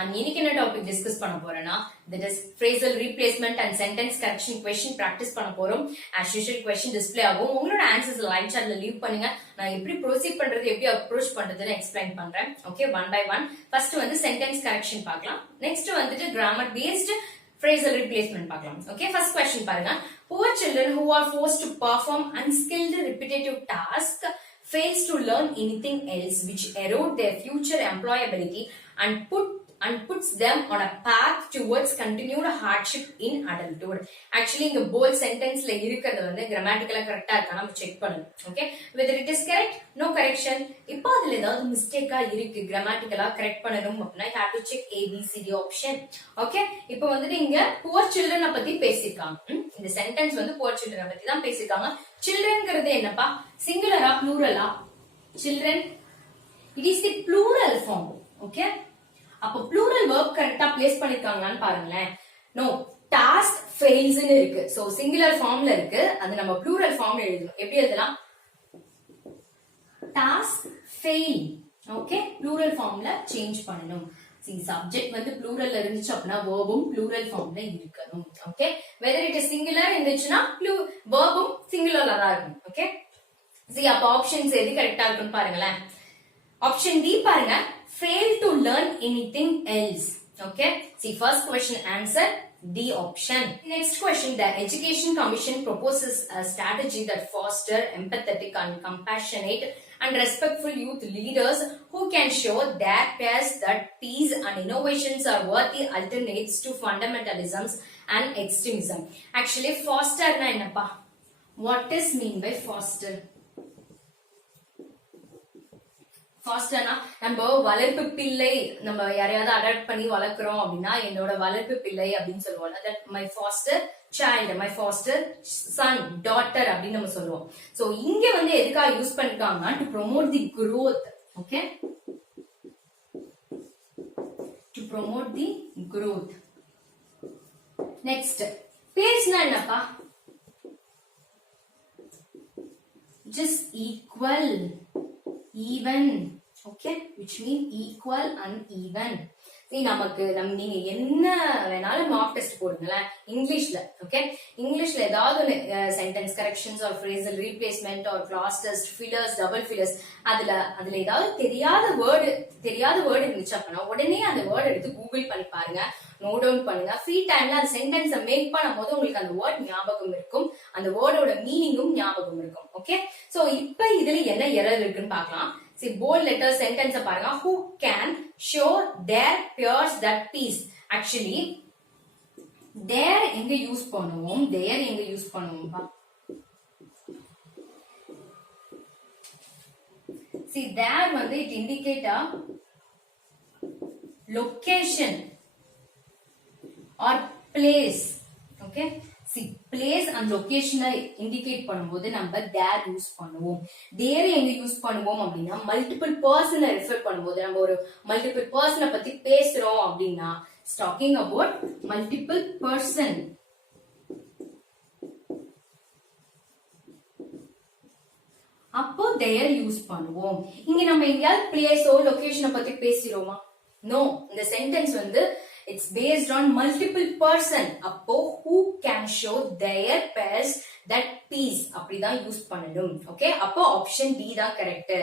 and இன்னைக்கு என்ன topic discuss பண்ண போறேன்னா that is phrasal replacement and sentence correction question practice பண்ண போறோம். as usual question display ஆகும். உங்களோட ஆன்சர்ஸ் லைவ் சாட்ல லீவ் பண்ணுங்க. நான் எப்படி ப்ரோசீட் பண்றது எப்படி அப்ரோச் பண்றதுன்னு எக்ஸ்பிளைன் பண்றேன். Okay, one by one. First வந்து சென்டென்ஸ் கரெக்ஷன் பார்க்கலாம். நெக்ஸ்ட் வந்துட்டு கிராமர் பேஸ்ட் phrasal replacement பார்க்கலாம். ஓகே, ஃபர்ஸ்ட் क्वेश्चन பாருங்க. poor children who are forced to perform unskilled repetitive tasks fails to learn anything else which erode their future employability and puts them on a path towards continued hardship in adulthood. Actually inga bold sentence la irukradhu vandu grammatically correct ah irukka nam check pannu. Okay, whether it is correct, no correction. ipo adile edavadhu mistake ah irukku grammatically correct pananum appadina you have to check a b c d option. Okay, ipo vandu inga poor children பத்தி பேசிருக்காங்க. இந்த sentence வந்து poor children பத்தி தான் பேசிருக்காங்க. children ங்கிறது என்னப்பா, singular ah plural ah? children, it is the plural form. Okay, அப்ப plural verb கரெக்டா place பண்ணிருக்காங்களான்னு பாருங்களேன். நோ, task fails ன்னு இருக்கு. சோ சிங்குலர் ஃபார்ம்ல இருக்கு, அது நம்ம plural ஃபார்ம்ல எழுதணும். எப்படி எழுதலாம்? task fail. ஓகே, plural ஃபார்ம்ல சேஞ்ச் பண்ணனும். see சப்ஜெக்ட் வந்து plural இருந்துச்சு அப்படினா verbும் plural ஃபார்ம்ல இருக்கணும். Okay, whether it is singular இருந்துச்சுனா verbும் singularல தான் இருக்கும். ஓகே, see அப்ப ஆப்ஷன்ஸ் எது கரெக்ட்டா இருக்குன்னு பாருங்களேன். ஆப்ஷன் டி பாருங்க, fail to learn anything else. Okay, see first question answer D option. Next question, the Education Commission proposes a strategy that foster empathetic and compassionate and respectful youth leaders who can show their peers that peace and innovations are worthy alternates to fundamentalisms and extremism. Actually foster na enna? What is mean by foster? ஃபாஸ்டர்னா நம்ம வளர்ப்பு பிள்ளை, நம்ம யாரையாவது adapt பண்ணி வளர்க்கிறோம் அப்படின்னா என்னோட வளர்ப்பு பிள்ளை அப்படின்னு சொல்லுவோம். That my foster child, my foster son, daughter அப்படின்னு நம்ம சொல்லுவோம். சோ இங்க வந்து எதுக்காக யூஸ் பண்ணிருக்காங்கன்னா to promote the growth. Okay, to promote the growth. Next பேஸ்னா என்னப்பா? just equal, even. Okay, which mean equal and even. see நமக்கு நீங்க என்ன வேணாலும் மார்க் டெஸ்ட் போடுங்களே இங்கிலீஷ்ல. ஓகே, இங்கிலீஷ்ல ஏதாவது sentence corrections or phrasal replacement or class test, fillers, double fillers, அதுல ஏதாவது தெரியாத வேர்டு இருந்துச்சு அப்படின்னா உடனே அந்த வேர்டு எடுத்து கூகுள் பண்ணி பாருங்க, நோட் டவுன் பண்ணுங்க. ஃப்ரீ டைம்ல அந்த சென்டென்ஸை மேக் பண்ணும் போது உங்களுக்கு அந்த வேர்ட் ஞாபகம் இருக்கும், அந்த வேர்டோட மீனிங்கும் ஞாபகம் இருக்கும். ஓகே, சோ இப்ப இதுல என்ன எரர் இருக்குன்னு பார்க்கலாம். see bold letter sentence பாருங்க, who can show their peers that peace. actually there எங்க யூஸ் பண்ணுவோம், there எங்க யூஸ் பண்ணுவோம் பா? see there வந்து it indicate a location or place. okay, see place and location indicate பண்ணும்போது நம்ம there யூஸ் பண்ணுவோம். there எங்க யூஸ் பண்ணுவோம் அப்படின்னா மல்டிபிள் பர்சனை ரெஃபர் பண்ணும்போது, நம்ம ஒரு மல்டிபிள் பர்சனை பத்தி பேசுறோம் அப்படின்னா talking about multiple person. அப்போ there யூஸ் பண்ணுவோம். இங்க நம்ம எங்கயாவது பிளேஸோ லொகேஷனை பத்தி பேசுறோமா? நோ, இந்த சென்டென்ஸ் வந்து it's based on multiple person. அப்போ who can show their peers that peace அப்படிதான் யூஸ் பண்ணணும். ஓகே, அப்போ ஆப்ஷன் டி தான் correct.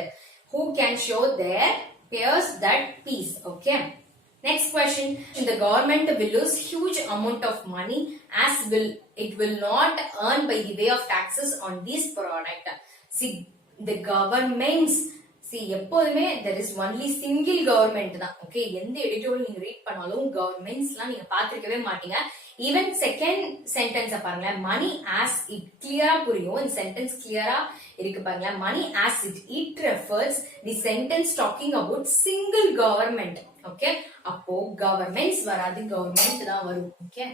who can show their peers that peace. Okay, next question, the government will lose huge amount of money as it will not earn by the way of taxes on this product. see the governments, see எப்போதுமே there is only single government தான். Okay, எந்த editorial நீங்க read பண்ணாலும் கவர்மெண்ட்ஸ்லாம் நீங்க பாத்திருக்கவே மாட்டீங்க. Even second sentence பாருங்க, money as it, கிளியரா புரியும். இந்த சென்டென்ஸ் கிளியரா இருக்கு பாருங்க, money as it refers the sentence talking about single government. Okay, அப்போ கவர்மெண்ட்ஸ் வராது, கவர்மெண்ட் தான் வரும். ஓகே,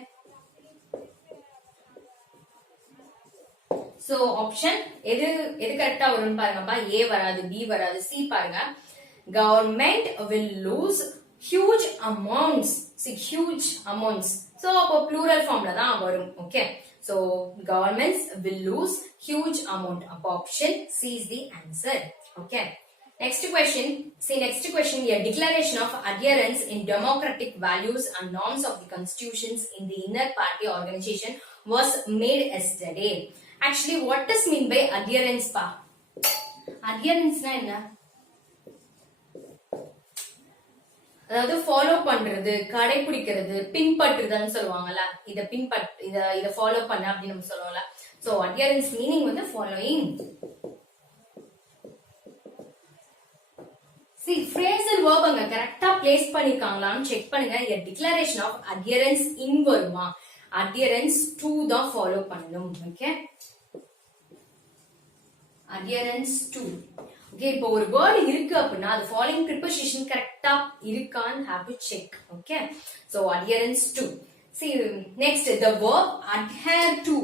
சோ ஆப்ஷன் எது கரெக்டா வரும்னு பாருங்கப்பா. ஏ வராது, பி வராது, சி பாருங்க. Government will lose huge amounts. see huge amounts, so அப்போ plural formல தான் வரும். Okay, so governments will lose huge amount. அப்போ option C is the answer. Okay, Next question. See, next question. A declaration of adherence in democratic values and norms of the constitutions in the inner party organization was made yesterday. Actually, what does mean by adherence pa? Adherence na enna? அதாவது follow பண்றது, கடைபிடிக்கிறது, பின்பற்றுதல்னு சொல்லுவாங்கல்ல. இத follow பண்ண அப்படின்னு நம்ம சொல்லுவோம்ல. So adherence meaning வந்து following. See, phrasal verb அங்க கரெக்டா பிளேஸ் பண்ணிருக்காங்களான்னு செக் பண்ணுங்க. A declaration of adherence in வருமா? adherence to தான் ஃபாலோ பண்ணணும். Okay, adherence to. ஓகே, இப்போ ஒரு வேர்ட் இருக்கு அப்படின்னா அது ஃபாலோயிங் ப்ரிபோசிஷன் கரெக்டா இருக்கான்னு have to check. Okay, so adherence to. See, next the verb adhere to.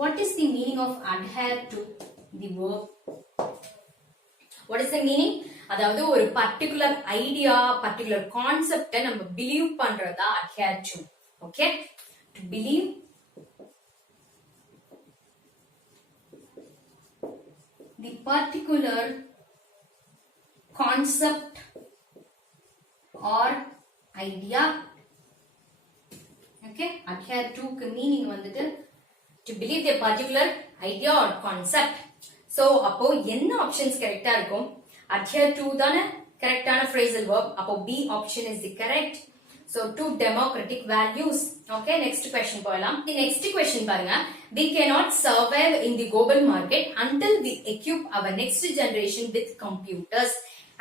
What is the meaning of adhere to? The verb. What is the meaning? அதாவது ஒரு particular idea, particular கான்செப்ட நம்ம believe பண்றதா adhere to. Okay, to believe. The particular concept or idea. Okay, adhere to க்கு meaning வந்துட்டு to believe the particular idea or concept. So அப்போ என்ன options கரெக்டா இருக்கும்? adhere to தான கரெக்டான phrasal verb. அப்போ B option is the correct. So to democratic values. Okay, next question போகலாம். The next question பாருங்க. We cannot survive in the global market until we equip our next generation with computers.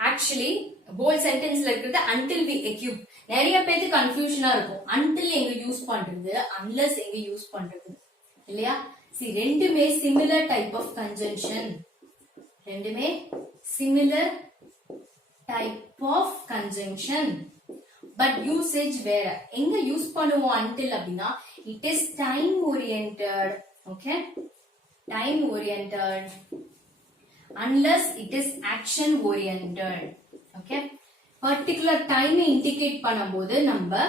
Actually whole sentenceல இருக்குது until we equip. நிறைய பேருக்கு கன்ஃபியூஷனா இருக்கும். until எங்க use பண்றது, unless எங்க use பண்றது இல்லையா? See, ரெண்டுமே similar type of conjunction. ரெண்டுமே similar type of conjunction. But usage வேற. எங்க யூஸ் பண்ணுவோம் until அப்படின்னா it is time oriented. Okay, time oriented. Unless it is action oriented. Okay, particular time indicate பண்ணும்போது நம்ம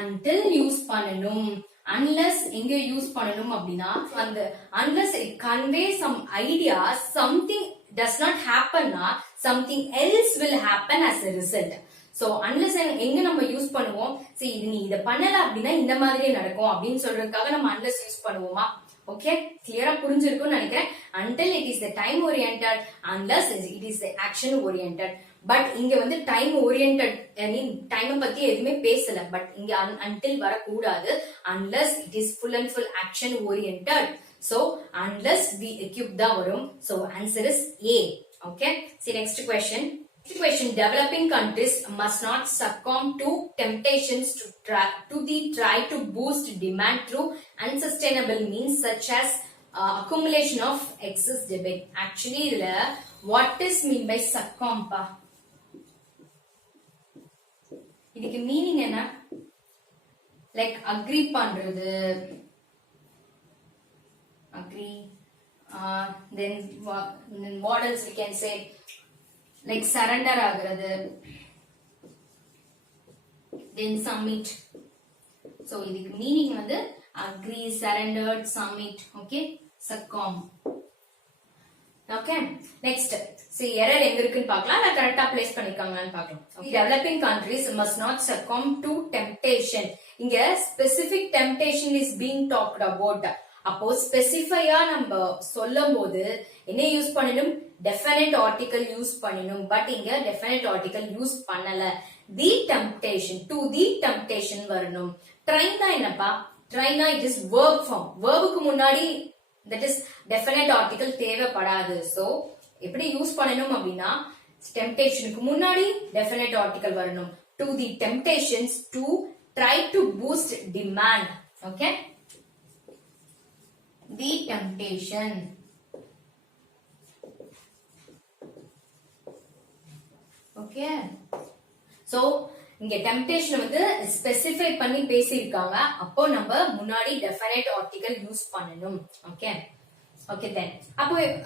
until யூஸ் பண்ணணும். unless எங்க use பண்ணணும் அப்படின்னா அந்த unless it convey some idea, something does not happen na something else will happen as a result. So unless எங்க நம்ம use பண்ணுவோம், see இது நீ இத பண்ணல அப்படின்னா இந்த மாதிரியே நடக்கும் அப்படின்னு சொல்றதுக்காக நம்ம unless யூஸ் பண்ணுவோமா? ஓகே, கிளியரா புரிஞ்சிருக்கும்னு நினைக்கிறேன். until it is the time oriented, unless it is the action oriented. But இங்க வந்து டைம் ஓரியன்டட், ஐ மீன் டைம் பத்தி எதுவுமே பேசல. பட் இங்க until வரக்கூடாது. unless it is full and full action oriented. So unless we equip தான் வரும். So answer is A. Okay, see next question. Next question. Developing countries must not succumb to temptations to try to boost demand through unsustainable means such as accumulation of excess debt. Actually இதுல what is mean by succumb pa? இதுக்கு meaning என்ன? Like agri பண்றது, agree, then what else we can say, like surrender ஆகுறது, then submit. So இதுக்கு meaning வந்து agree, surrendered, submit. Okay, succumb. Okay, next. See, error எங்க இருக்குன்னு பார்க்கலாம். நான் கரெக்டா பிளேஸ் பண்ணிருக்காங்களான்னு பார்க்கலாம். Okay, developing countries must not succumb to temptation. இங்க specific temptation is being talked about. அப்போ ஸ்பெசிஃபையா நம்ம சொல்லும் போது என்ன யூஸ் பண்ணணும்? டெஃபினைட் ஆர்டிகல் யூஸ் பண்ணணும். பட் இங்க டெஃபினைட் ஆர்டிகல் யூஸ் பண்ணல. தி டெம்ப்டேஷன், டு தி டெம்ப்டேஷன் வரணும். ட்ரைனா என்னப்பா? ட்ரைனா இட் இஸ் verb form. verbக்கு முன்னாடி that is definite article தேவைப்படாது. சோ எப்படி யூஸ் பண்ணணும் அப்படின்னா டெம்ப்டேஷனுக்கு முன்னாடி definite article வரணும். to the temptations to try to boost demand. Okay, the temptation. Okay, so இங்க டெம்ப்டேஷன் வந்து ஸ்பெசிஃபை பண்ணி பேசியிருக்காங்க. அப்போ நம்ம முன்னாடி டெஃபினைட் ஆர்டிகல் யூஸ் பண்ணணும். ஓகே, ஓகே தென்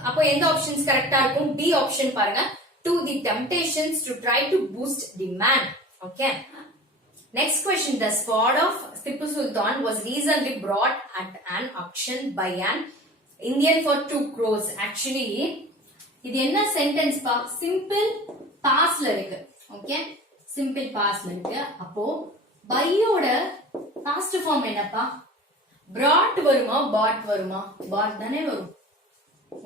அப்போ எந்த ஆப்ஷன்ஸ் கரெக்டா இருக்கும்? பி ஆப்ஷன் பாருங்க. To the temptations to try to boost demand. Okay, next question. The sword of Tipu Sultan was recently brought at an auction by an Indian for 2 crores. Actually இது என்ன sentence பா? Simple பாஸ்ட்ல இருக்கு. Okay, simple பாஸ்ட்ல இருக்கு. அப்போ பையோட past form என்னப்பா? brought வருமா bought வருமா? bought தானே வரும்.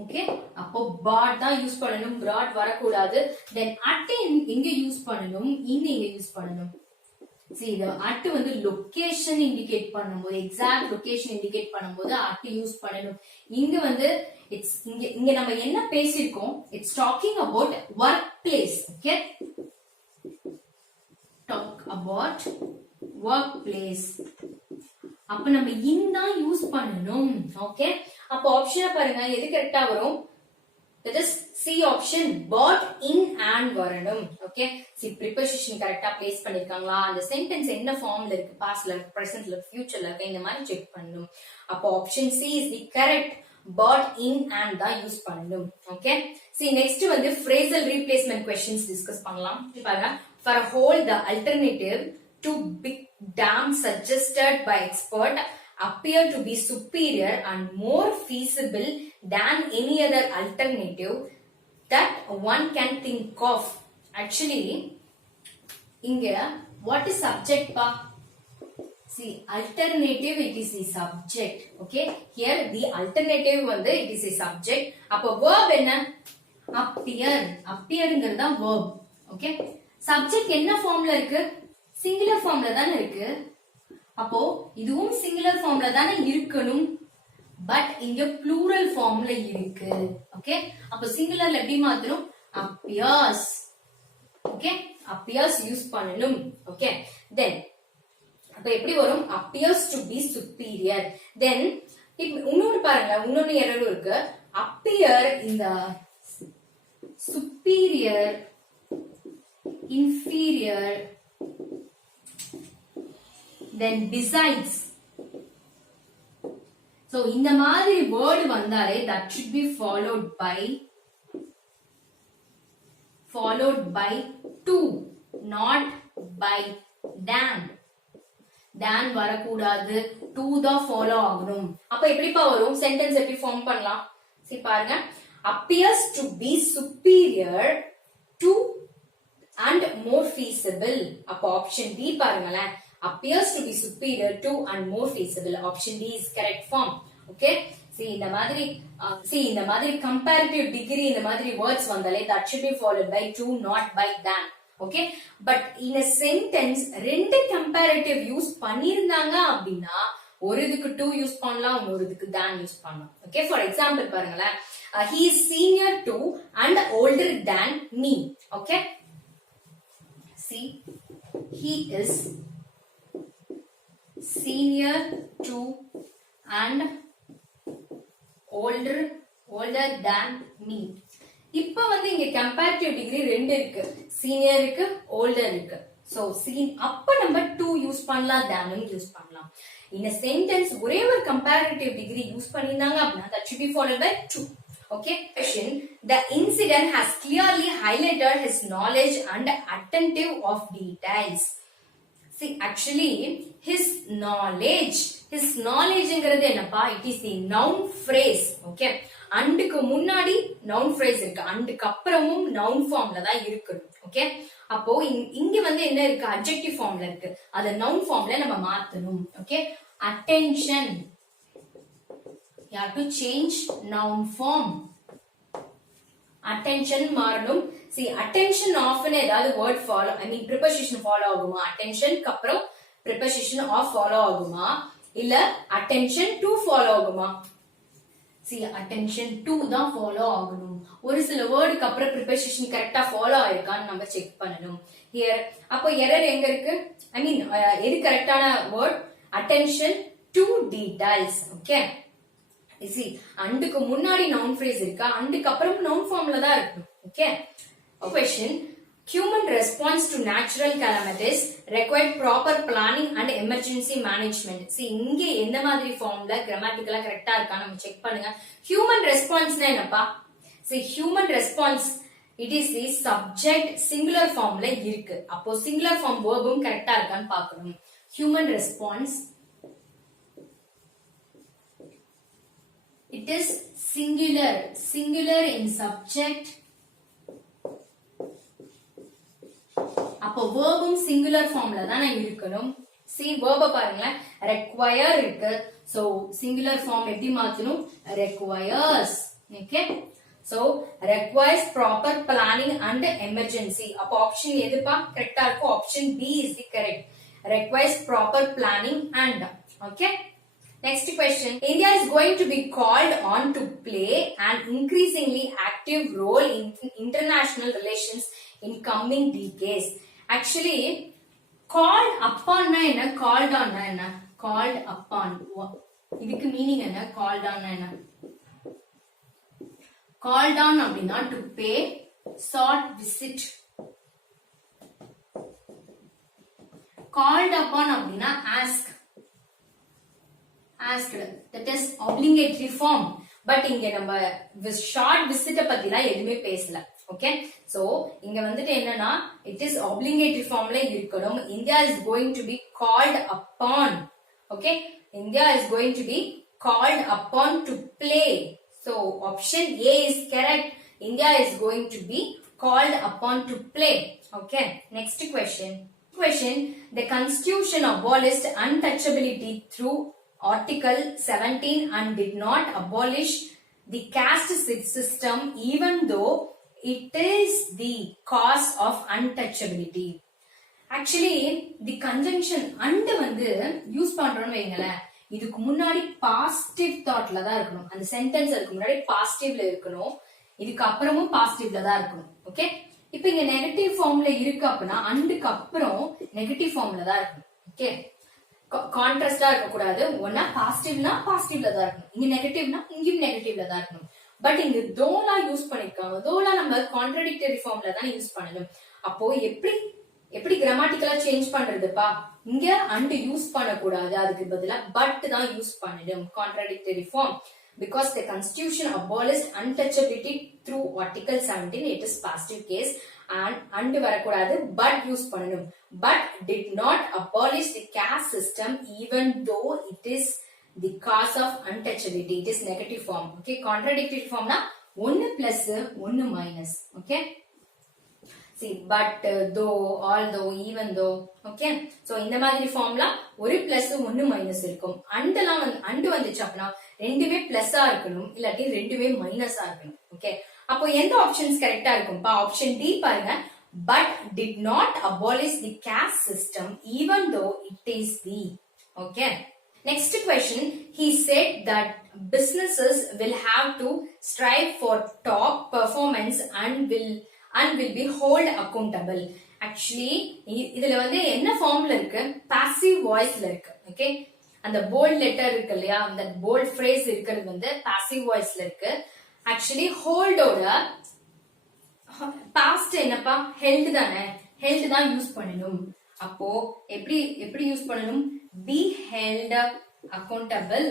ஓகே, அப்போ bought தான் யூஸ் பண்ணணும், brought வரக்கூடாது. தென் at எங்க யூஸ் பண்ணணும்? இங்க யூஸ் பண்ணணும். see the at வந்து லொகேஷன் இண்டிகேட் பண்ணும்போது, எக்ஸாக்ட் லொகேஷன் இண்டிகேட் பண்ணும்போது at யூஸ் பண்ணணும். இங்க வந்து இட்ஸ் இங்க நம்ம என்ன பேசிருக்கோம்? It's talking about work place. Okay, talk about work place. அப்ப நம்ம இன் தான் யூஸ் பண்ணணும். ஓகே, அப்ப ஆப்ஷனை பாருங்க, எது கரெக்டா வரும்? that is C option, bought in and வரணும். ஓகே, see preposition கரெக்டா பிளேஸ் பண்ணிருக்காங்களா, அந்த சென்டென்ஸ் என்ன ஃபார்ம்ல இருக்கு, பாஸ்ட்ல இருக்கு, பிரசன்ட்ல இருக்கு, ஃபியூச்சர்ல இருக்கு, இந்த மாதிரி செக் பண்ணணும். அப்ப option C is the correct, bought in and தான் யூஸ் பண்ணணும். ஓகே, see next வந்து phrasal replacement questions டிஸ்கஸ் பண்ணலாம். பாருங்க, for a whole the alternative to big dam suggested by expert appear to be superior and more feasible than any other alternative that one can think of. Actually, inga what is subject pa? See, alternative it is the subject. Okay, here the alternative வந்து it is a subject. அப்ப verb என்ன? appear. appearங்கிறதா verb. Okay, subject என்ன ஃபார்ம்ல இருக்கு? Singular ஃபார்ம்ல தானே இருக்கு. அப்போ இதுவும் சிங்குலர் ஃபார்ம்ல தானே இருக்கணும், பட் இங்க ப்ளூரல் ஃபார்ம்ல இருக்கு. ஓகே, அப்போ சிங்குலர்ல எப்படி மாத்தணும்? appears. ஓகே, appears யூஸ் பண்ணணும். ஓகே, தென் அப்ப எப்படி வரும்? appears to be superior. தென் இன்னொன்னு பாருங்க, இன்னொன்னு எரர் இருக்கு. appear இந்த superior, inferior, then besides. so இந்த மாதிரி word வந்தாலே that should be followed by to, not by than. than வரக்கூடாது, to தான் follow ஆகணும். அப்ப எப்படிப்பா வரும்? சென்டென்ஸ் எப்படி ஃபார்ம் பண்ணலாம்? see பாருங்க, appears to be superior to and more feasible. அப்ப ஆப்ஷன் D பாருங்களேன், appears to be superior to and more feasible. option D is correct form. okay, see இந்த மாதிரி comparative degree இந்த மாதிரி words வந்தாலே that should be followed by to, not by than. okay, but in a sentence ரெண்டு comparative use பண்ணிருந்தாங்க அப்படின்னா ஒரு இதுக்கு to யூஸ் பண்ணலாம், இன்னொரு இதுக்கு than யூஸ் பண்ணலாம். okay, for example பாருங்களேன், he is senior to and older than me. okay, see he is senior to and older than me. இப்ப வந்து இங்க comparative degree ரெண்டு இருக்கு, senior இருக்கு, older இருக்கு. so அப்ப நம்ம to யூஸ் பண்ணலாம், than யூஸ் பண்ணலாம். in a sentence ஒரே ஒரு comparative degree யூஸ் பண்ணிருந்தாங்க அப்படின்னா that should be followed by to. okay, question, the incident has clearly highlighted his knowledge and attentive of details. see actually his knowledgeங்கிறது என்னப்பா? it is the noun phrase. okay, அண்டுக்கு முன்னாடி noun phrase இருக்கு, அண்டுக்கு அப்புறமும் noun ஃபார்ம்ல தான் இருக்கு. okay, அப்போ இங்க வந்து என்ன இருக்கு? adjective ஃபார்ம்ல இருக்கு, அத noun ஃபார்ம்ல நம்ம மாத்தணும். okay, attention, you have to change noun form. attention மாறணும். see attention often ஏதாவது word follow, I mean preposition follow ஆகுமா? attention க்கு அப்புறம் preposition of follow ஆகுமா, இல்ல attention to follow ஆகுமா? see attention to தான் follow ஆகணும். ஒரு சில வேர்டுக்கு அப்புறம் preposition கரெக்டா follow ஆயிருக்கான்னு நம்ம செக் பண்ணணும். here அப்போ எரர் எங்க இருக்கு? I mean எது கரெக்டான word? attention to details. okay, see அண்டுக்கு முன்னாடி noun phrase இருக்கா, அண்டுக்கு அப்புறம் noun formல தான் இருக்கும். okay, question, human response to natural calamities required proper planning and emergency management. see இங்க எந்த மாதிரி ஃபார்ம்ல கிராமட்டிக்கலா கரெக்ட்டா இருக்கா நம்ம செக் பண்ணுங்க. human response னா என்னப்பா? see human response it is the subject singular formல இருக்கு, அப்போ singular form verbum கரெக்ட்டா இருக்கான்னு பார்க்கணும். human response it is singular in subject. அப்போ verbும் singular formல தான இருக்கணும். see verb பாருங்க, require இருக்கு. so singular form எப்படி மாத்தணும்? requires. okay, so requires proper planning and emergency. அப்போ ஆப்ஷன் எதுப்பா கரெக்ட்டா இருக்கும்? Option B is the correct. requires proper planning and. okay, next question. India is going to be called on to play an increasingly active role in international relations in coming decades. actually called upon na enna, called on na enna? called upon இதுக்கு meaning என்ன? called on na enna? called on அப்படினா to pay, sought, visit. called upon அப்படினா ask, asked, that is obligatory form. But இங்க நம்ம short விசிட்ட பத்திலாம் எதுவுமே பேசல. Okay, so இங்க வந்துட்டு என்னன்னா it is obligatory formல இருக்கணும். India is going to be called upon. okay, India is going to be called upon to play. so option A is correct. India is going to be called upon to play. okay, next question. The constitution abolished untouchability through Article 17 and did not abolish the caste system even though it is the cause of untouchability. actually the conjunction and வந்து use பண்றோம்னு வைங்களே, இதுக்கு முன்னாடி positive தாட்ல தான் இருக்கணும். அந்த sentence அதுக்கு முன்னாடி பாசிட்டிவ்ல இருக்கணும், இதுக்கு அப்புறமும் பாசிட்டிவ்ல தான் இருக்கணும். ஓகே, இப்போ இங்க நெகட்டிவ் ஃபார்ம்ல இருக்கு அப்படின்னா அண்டுக்கு அப்புறம் நெகட்டிவ் ஃபார்ம்ல தான் இருக்கணும். ஓகே, கான்ட்ராஸ்டா இருக்க கூடாது. ஒன்னா பாசிட்டிவ்னா பாசிட்டிவ்ல தான் இருக்கணும், இங்க நெகட்டிவ்னா இங்கயும் நெகட்டிவ்ல தான் இருக்கணும். பட் இங்க தோலா யூஸ் பண்ணிருக்காங்க. தோலா நம்ம கான்ட்ராடிக்டரி ஃபார்ம்ல தான் யூஸ் பண்ணணும். அப்போ எப்படி கிராமட்டிக்கலா சேஞ்ச் பண்றதுப்பா? இங்க அண்ட் யூஸ் பண்ணக்கூடாது, அதுக்கு பதிலா பட் தான் யூஸ் பண்ணணும். Contradictory form. because the constitution abolished untouchability through article 17, it is positive case. and வரக்கூடாது, but யூஸ் பண்ணணும். but did not abolish the caste system even though it is the cause of untouchability. it is negative form. okay, contradictory form na 1 plus 1 minus. okay, see but though, although, even though. okay, so இந்த மாதிரி ஃபார்ம்ல ஒரு plus 1 minus இருக்கும். and வந்துச்சு அப்படின்னா ரெண்டுமே பிளஸ்ஸா இருக்கணும், இல்லாட்டி ரெண்டுமே மைனஸா இருக்கணும். ஓகே, அப்போ எந்த ஆப்ஷன்ஸ் கரெக்டா இருக்கும்பா? ஆப்ஷன் டி பாருங்க, but did not abolish the caste system even though it is the. okay, next question. He said that businesses will have to strive for top performance and will be held accountable. actually இதுல வந்து என்ன ஃபார்ம்ல இருக்கு? passive voiceல இருக்கு. Okay, அந்த bolt letter இருக்கு இல்லையா, அந்த போல்ட் ஃப்ரேஸ் இருக்கிறது வந்து பாசிவ் வாய்ஸ்ல இருக்கு. ஆக்சுவலி ஹோல்டோட பாஸ்ட் என்னப்பா? ஹெல்ட் தானே, ஹெல்ட் தான் யூஸ் பண்ணணும். அப்போ எப்படி யூஸ் பண்ணணும்? Be held accountable.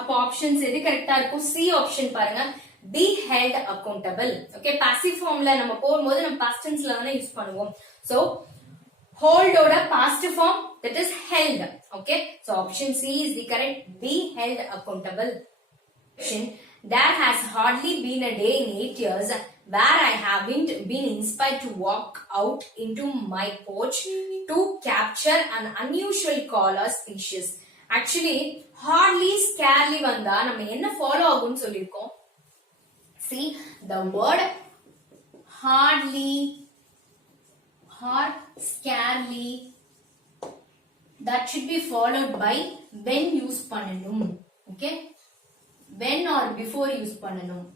அப்போ ஆப்ஷன்ஸ் எது கரெக்டா இருக்கும்? சி ஆப்ஷன் பாருங்க, be held accountable. Okay, passive ஃபார்ம்ல நம்ம போகும்போது நம்ம பாஸ்ட் டென்ஸ்ல தானே யூஸ் பண்ணுவோம். So hold oda past form, that is held. okay, so option C is the correct. be held accountable. There has hardly been a day in 8 years where I haven't been inspired to walk out into my porch to capture an unusual caller species. actually hardly, scarcely வந்தா நம்ம என்ன follow ஆகும்னு சொல்லிருக்கோம்? see the word hardly or scarcely, that should be followed by when use பண்ணனும். okay, when or before use பண்ணனும்.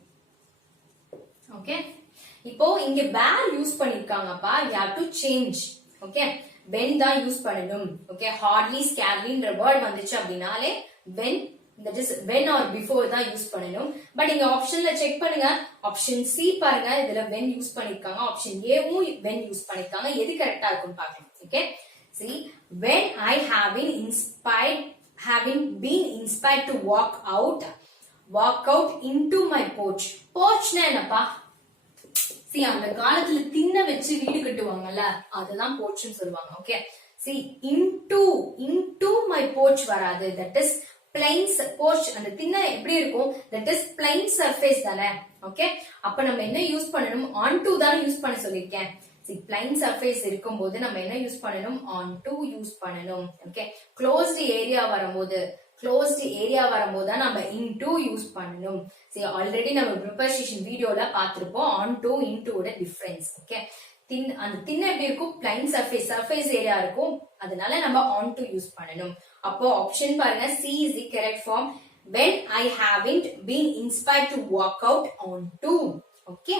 okay, இப்போ இங்க where use பண்ணிருக்காங்கப்பா, you have to change. okay, when தான் யூஸ் பண்ணனும். okay, hardly, scarcely என்ற word வந்துச்சு அப்படினாலே when, that is when or before தான் யூஸ் பண்ணனும். பட் இங்க ஆப்ஷன்ல செக் பண்ணுங்க, ஆப்ஷன் சி பாருங்க, இதுல when யூஸ் பண்ணிருக்காங்க, ஆப்ஷன் ஏவும் when யூஸ் பண்ணிருக்காங்க. எது கரெக்ட்டா இருக்குன்னு பார்க்கலாம். Okay, see when I have been inspired to walk out into my porch. porchனா என்னப்பா? see அந்த காலத்துல திண்ண வச்சு வீடு கட்டுவாங்கல்ல, அதுதான் porchன்னு சொல்லுவாங்க. Okay, see into my porch வராது, that is பிளைன் போர்ஷ் அந்த தின்ன எப்படி இருக்கும், தட் இஸ் பிளைன் சர்ஃபேஸ் தானே. ஓகே, அப்ப நம்ம என்ன யூஸ் பண்ணணும், ஆன் டு தானே யூஸ் பண்ண சொல்லியிருக்கேன். பிளைன் சர்ஃபேஸ் இருக்கும்போது நம்ம என்ன யூஸ் பண்ணணும், ஆன் டு யூஸ் பண்ணணும். ஓகே, க்ளோஸ்டு ஏரியா வரும்போது தான் நம்ம இன்டு யூஸ் பண்ணணும். சரி, ஆல்ரெடி நம்ம ப்ரிப்போசிஷன் வீடியோல பார்த்திருப்போம் ஆன் டு இன்டுவோட டிஃபரன்ஸ். ஓகே, அந்த தின் எப்படி இருக்கும், பிளைன் சர்ஃபேஸ் ஏரியா இருக்கும், அதனால நம்ம ஆன் டு யூஸ் பண்ணணும். அப்போ ஆப்ஷன் பாருங்க, C is the correct form. when I haven't been inspired to walk out on to. Okay,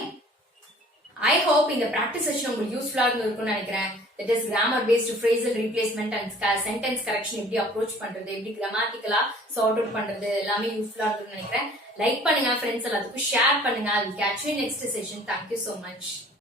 I hope இந்த practice session உங்களுக்கு யூஸ்ஃபுல்லா இருக்கும்னு நினைக்கிறேன். that is grammar based phrasal replacement and sentence correction எப்படி approach பண்றது, எப்படி கிராமட்டிக்கலா sort out பண்றது எல்லாமே யூஸ்ஃபுல்லா இருக்கும்னு நினைக்கிறேன். லைக் பண்ணுங்க, ஃப்ரெண்ட்ஸ் எல்லாத்துக்கும் ஷேர் பண்ணுங்க. I will catch you in next session. Thank you so much.